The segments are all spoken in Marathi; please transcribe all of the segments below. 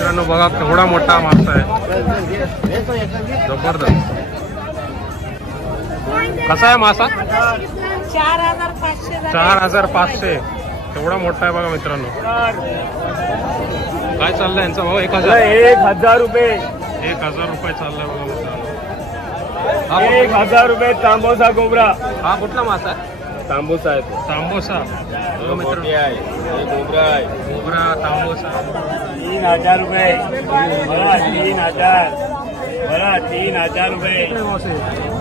मित्रांनो बघा केवढा मोठा मासा आहे, जबरदस्त. कसा आहे मासा? 4500. केवढा मोठा आहे बघा मित्रांनो. काय चाललंय यांचा भाव? 1000 रुपये. 1000 रुपये चाललाय बघा मित्रांनो. 1000 रुपये तांबोसा कोबरा. हा कुठला मासा आहे? तांबोसा आहे. तांबोसा बघा मित्रांनो. कोबरा आहे. कोबरा तांबोसा 3000 रुपये. 3000. 3000 रुपये.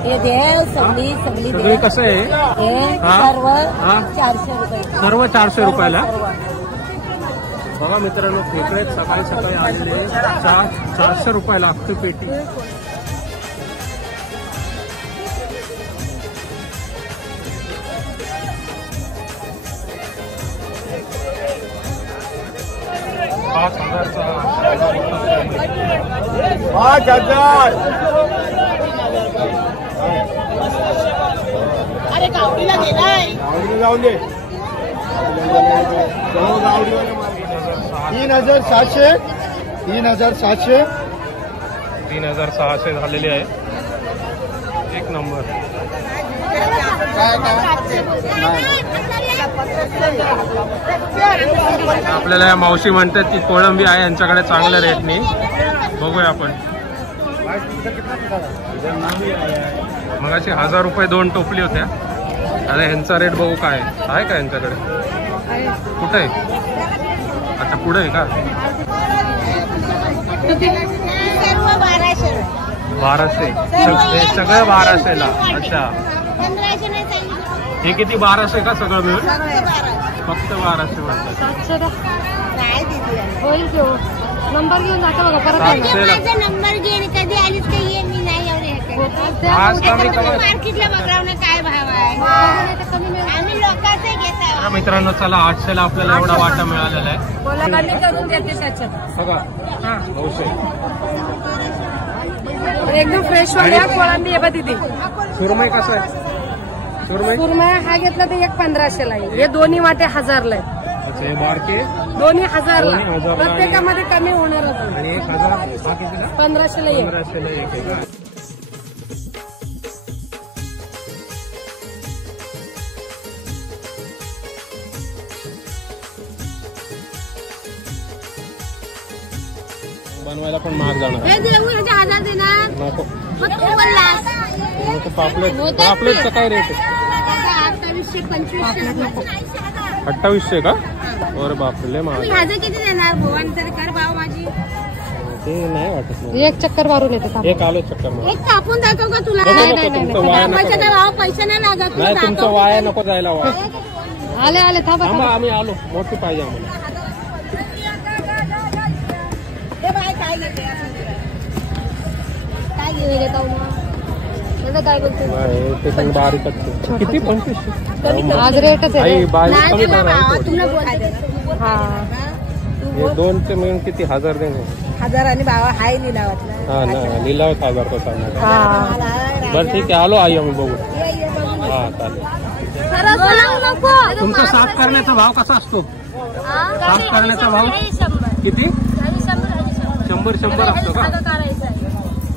हे देव सगळी सगळे कसं आहे? सर्व 400 रुपये. सर्व 400 रुपयाला बघा मित्रांनो. खेकडे सकाळी सकाळी आलेले 400 रुपयाला अख्खी पेटी. अरे गावडीला गेलाय. जाऊन दे. 3700. 3700. 3600 झालेली आहे. एक नंबर. आपल्याला या मावशी म्हणतात की कोळंबी आहे यांच्याकडे चांगल्या रेटनी. बघूया आपण. मगाशी 1000 रुपये 2 टोपली होत्या. अरे ह्यांचा रेट बघू काय आहे का यांच्याकडे? कुठे आहे? अच्छा पुढे आहे का? 1200. हे सगळं 1200ला. अच्छा हे किती? 1200 का सगळं मिळून? फक्त 1200 म्हणतात. होईल घेऊ. नंबर घेऊन जातो बघा परत. नंबर घेऊन कधी आलीच काही मी नाही मार्केटला बघाव ना काय भाव आहे. आम्ही लोकांचे घेतो. मित्रांनो चला 800ला आपल्याला एवढा वाटा मिळालेला आहे. कमी करून देते त्याच्यात बघा 900. एकदम फ्रेश वाल्या कोळंबी आहे बघ तिथे. सुरमई कसं आहे? सुरमई हा घेतला तर 1500ला आहे. हे दोन्ही वाटे 1000ला आहे. अच्छा हे बारके दोन्ही 1000ला. प्रत्येकामध्ये कमी होणार होतं. आणि 1000 हा कितीला? 1500ला आहे. 1500ला एक आहे का? बनवायला पण महाग जाणार. 1000 देणार नको. मग पापलेटचा काय रेट आहे? 2800 का? अरे बापरे महाग. किती देणार भवानी तरी कर भाव माझी. ते नाही वाटत मला. एक चक्कर मारून येते. एक आलो चक्कर मारून. एक कापून जातो का तुला? तुमचं वाया नको. पैसे नाही लागत. नाही तुमचं वाया नको जायला. वाया आले थांबा. आम्ही आलो. मोठी पाहिजे आम्हाला. काय बोलते? ते पण बारीकच. किती? 2500. आज रेटच आहे. कमी हा हे 2चे मिळून किती? 1000 देणे. 1000 आणि भावा हाय लिलावातला. हा ना लिलावत 1000 तो सांगणार. बरं ठीक आहे आलो आई आम्ही बघू. हा चालेल. तुमचा साफ करण्याचा भाव कसा असतो? साफ करण्याचा भाव किती? 100 असतो का?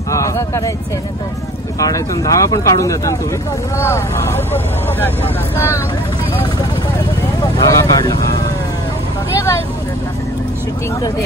हा करायचंय ना तो. काढायचं. धागा पण काढून देता ना तुम्ही? धागा काढला. शूटिंग करते.